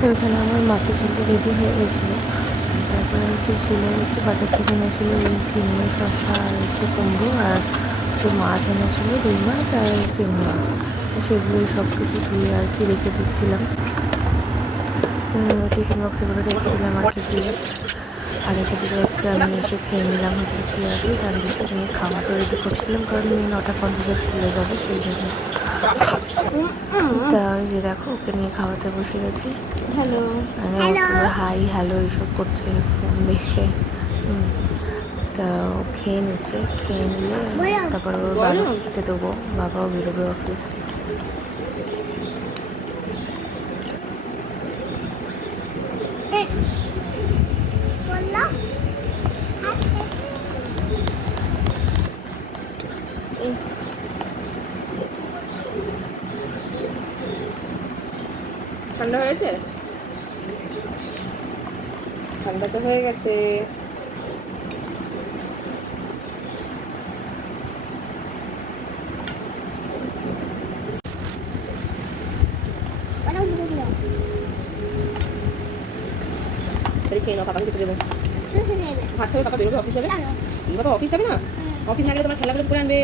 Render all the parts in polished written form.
তো ওখানে আমার মাছের ঝোলটা রেডি হয়ে গেছিলো। তারপরে ছিল বাজার থেকে এনেছিলো এই চিংড়ি, শসা আর একটু কুমড়ো আর একটু মাছ এনেছিলো, রুই মাছ আর চিংড়ি মাছ। তো সেগুলোই সব কিছু দিয়ে আর কি রেখে দিচ্ছিলাম। তো টিফিন বক্সে করে রেখে দিলাম আর কি দিয়ে। আর এদিকে হচ্ছে আমি এসে খেয়ে নিলাম হচ্ছে চিয়া সিড। আর এদিকে মেয়ে খাওয়াটা রেডি করছিলাম, কারণ মেয়ে 9:50 স্কুলে যাবে সেই জন্য। তা ওই যে দেখো ওকে নিয়ে খাওয়াতে বসে গেছি। হ্যালো, মানে হাই হ্যালো এইসব করছে ফোন দেখে। তা ও খেয়ে নিচ্ছে, খেয়ে নিলে তারপর ওর বাবাকে খেতে দেবো, বাবাও বেরোবে অফিস। ঠান্ডা হয়েছে? ঠান্ডা তো হয়ে গেছে। খেয়ে নাও, পাপাকে খেতে দেবো। ভাত খাবে, পাপা বেরোবে অফিস যাবে। বাবা অফিস যাবে না? অফিস না গেলে তোমার খেলাগুলো করে আনবে,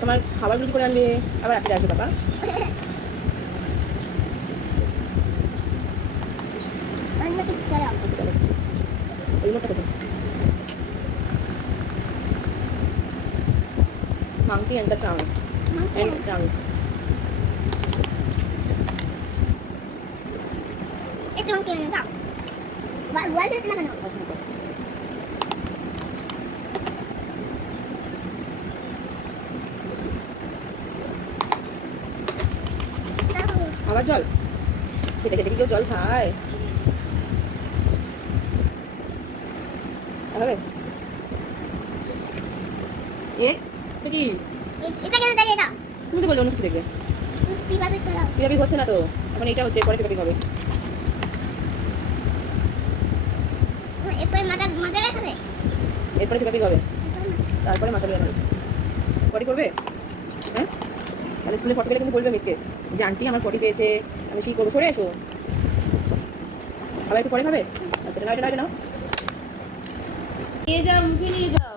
তোমার খাবারগুলো করে আনবে, আবার রাত্রে আসবে পাপা। Monkey and the clown. And the clown. Ito ang kinanagaw. Wala na talaga no. আবার জল খেতে খেতে কি কেউ জল খায়? হবে এ কি? এটা কেন দাঁড়িয়ে এটা? তুমি তো বললে অন্য কিছু দেখবে। পিপাপি তো দাও। পিপাপি হচ্ছে না তো, এখন এইটা হচ্ছে, পরে পিপাপি হবে। এরপরে মাথা খাবে। এরপরে পিপাপি হবে, তারপরে মাথা ব্যথা হবে। পটি করবে? হ্যাঁ, তাহলে স্কুলে ফটো পেলে কিন্তু বলবে মিসকে যে আন্টি আমার পটি পেয়েছে, আমি কি করবো? সরে এসো, আবার একটু পরে খাবে। আচ্ছা নাও, এটা নাও, নিয়ে যাও, মুখে নিয়ে যাও।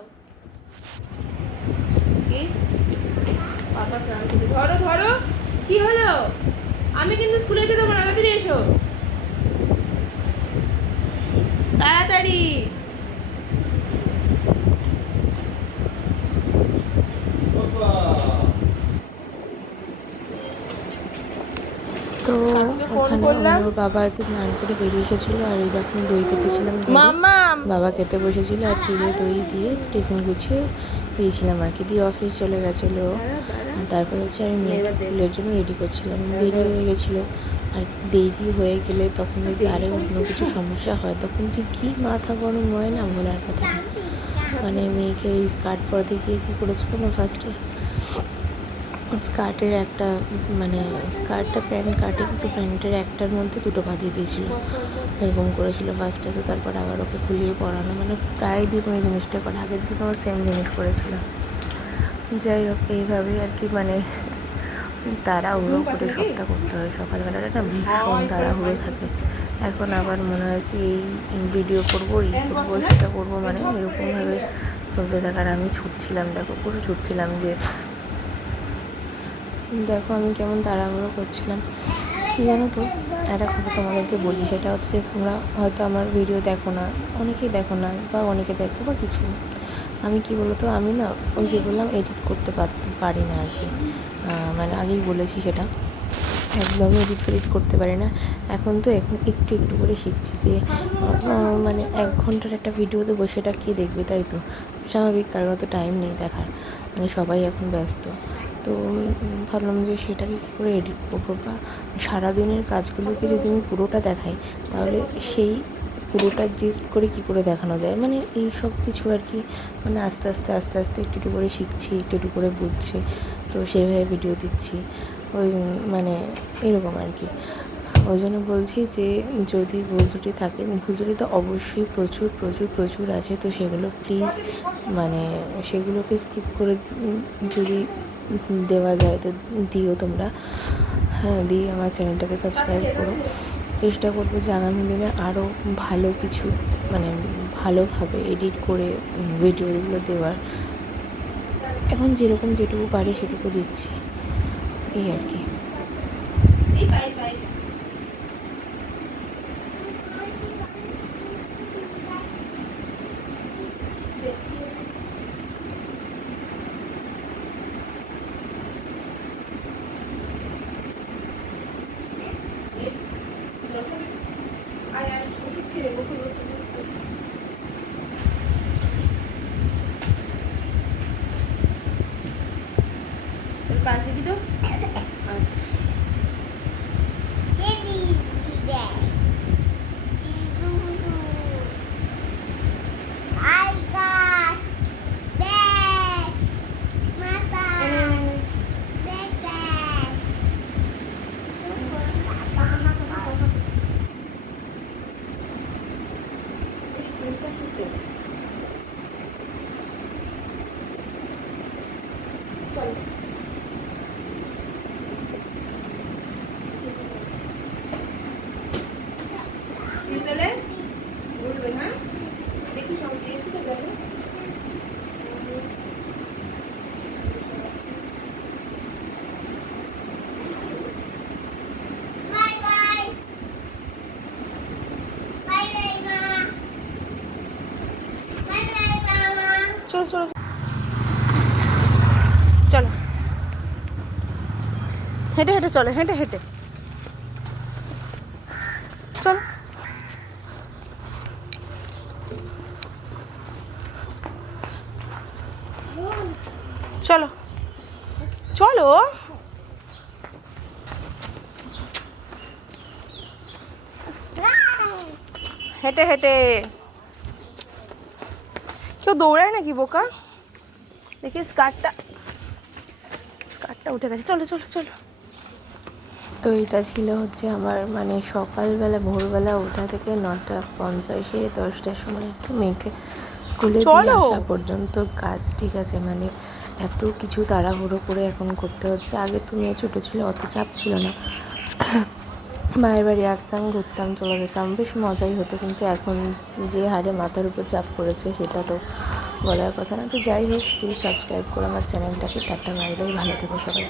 কি পাপা স্নান করছে? ধরো ধরো, কি হলো? আমি কিন্তু স্কুলে যেতে দেবো না, তাড়াতাড়ি এসো, তাড়াতাড়ি। তো ওখানে ওর বাবা আর কি স্নান করে বেরিয়ে এসেছিলো। আর এই দেখুন দই কেটেছিলাম, বাবা খেতে বসেছিল। আর চিড়ে দই দিয়ে টিফিন গুছিয়ে দিয়েছিলাম আর কি, দিয়ে অফিস চলে গেছিলো। আর তারপরে হচ্ছে আমি মেয়েকে স্কুলের জন্য রেডি করছিলাম, দেরি হয়ে গেছিলো। আর দেরি হয়ে গেলে তখন যদি আরও অন্য কিছু সমস্যা হয় তখন যে কী মাথা গরম হয় না বলার কথা না। মানে মেয়েকে ওই স্কার্ট পরাতে গিয়ে কী করেছিল না, ফার্স্টে স্কার্টের একটা মানে স্কার্টটা প্যান্ট কাটিং, তো প্যান্টের একটার মধ্যে দুটো বাঁধিয়ে দিয়েছিলো, এরকম করেছিল ফার্স্টে। তো তারপর আবার ওকে খুলিয়ে পরানো, মানে প্রায় দিন ওই জিনিসটা করে। আগের দিন ওর সেম জিনিস করেছিল। যাই হোক, এইভাবেই আর কি মানে তাড়াহুড়ো করে সবটা করতে হয়। সকালবেলাটা না ভীষণ তাড়াহুড়ো থাকে। এখন আবার মনে হয় কি এই ভিডিও করবো, এই করবো, সেটা করবো, মানে এরকমভাবে চলতে থাকার। আমি ছুটছিলাম, দেখো পুরো ছুটছিলাম যে দেখো আমি কেমন তাড়াহুড়ো করছিলাম। কী জানো তো, একটা কথা তোমাদেরকে বলি, সেটা হচ্ছে যে তোমরা হয়তো আমার ভিডিও দেখো না, অনেকেই দেখো না, বা অনেকে দেখো বা কিছু। আমি কি বলতো, আমি না ওই যে বললাম এডিট করতে পারি না আর কি, মানে আগেই বলেছি সেটা, একদমই এডিট করতে পারি না। এখন একটু একটু করে শিখছি যে মানে 1 ঘন্টার একটা ভিডিও দেবো, সেটা কে দেখবে, তাই তো স্বাভাবিক, কারণ অত টাইম নেই দেখার, মানে সবাই এখন ব্যস্ত। তো ভাবলাম যে সেটাকে কী করে এডিট করবো, বা সারাদিনের কাজগুলোকে যদি আমি পুরোটা দেখাই তাহলে সেই পুরোটা জিস্ট করে কী করে দেখানো যায়, মানে এই সব কিছু আর কি। মানে আস্তে আস্তে একটু একটু করে শিখছি, একটু একটু করে বুঝছি, তো সেইভাবে ভিডিও দিচ্ছি। ওই মানে এরকম আর কি। ওই জন্য বলছি যে যদি ভুল ত্রুটি থাকে, ভুল ত্রুটি তো অবশ্যই প্রচুর প্রচুর প্রচুর আছে, তো সেগুলো প্লিজ মানে সেগুলোকে স্কিপ করে যদি দেওয়া যায় তো দিও তোমরা। হ্যাঁ, দিয়ে আমার চ্যানেলটাকে সাবস্ক্রাইব করো। চেষ্টা করবো যে আগামী দিনে আরও ভালো কিছু মানে ভালোভাবে এডিট করে ভিডিওগুলো দেওয়ার। এখন যেরকম যেটুকু পারি সেটুকু দিচ্ছি, এই আর কি। পাশ দেখি তো। আচ্ছা Baby, bag. I got bag. Mata. Bag bag. চল বিকেলে বলবে, হ্যাঁ দেখি সব দিয়েছি তো গেলে। Bye bye. Bye bye, ma. Bye bye, mama. চলো চলো চলো, হেঁটে হেঁটে চলো, হেঁটে হেঁটে চলো। চলো চলো হেঁটে হেঁটে। কেউ দৌড়ায় নাকি বোকা? দেখি স্কার্টটা উঠে গেছে। চলো চলো চলো। তো এটা ছিল হচ্ছে আমার মানে সকালবেলা ভোরবেলা ওঠা থেকে 9:50 10টার সময় আর কি মেয়েকে স্কুলে দিয়ে চলো। আসা পর্যন্ত কাজ, ঠিক আছে। মানে এত কিছু তাড়াহুড়ো করে এখন করতে হচ্ছে। আগে তো মেয়ে ছোটো ছিল, অত চাপ ছিল না, মায়ের বাড়ি আসতাম, ঘুরতাম, চলে যেতাম, বেশ মজাই হতো। কিন্তু এখন যে হারে মাথার উপর চাপ পড়েছে সেটা তো বলার কথা না। তো যাই হোক, প্লিজ সাবস্ক্রাইব করে আমার চ্যানেলটাকে। টাটা, বাই বাই, ভালো থেকো সবাই।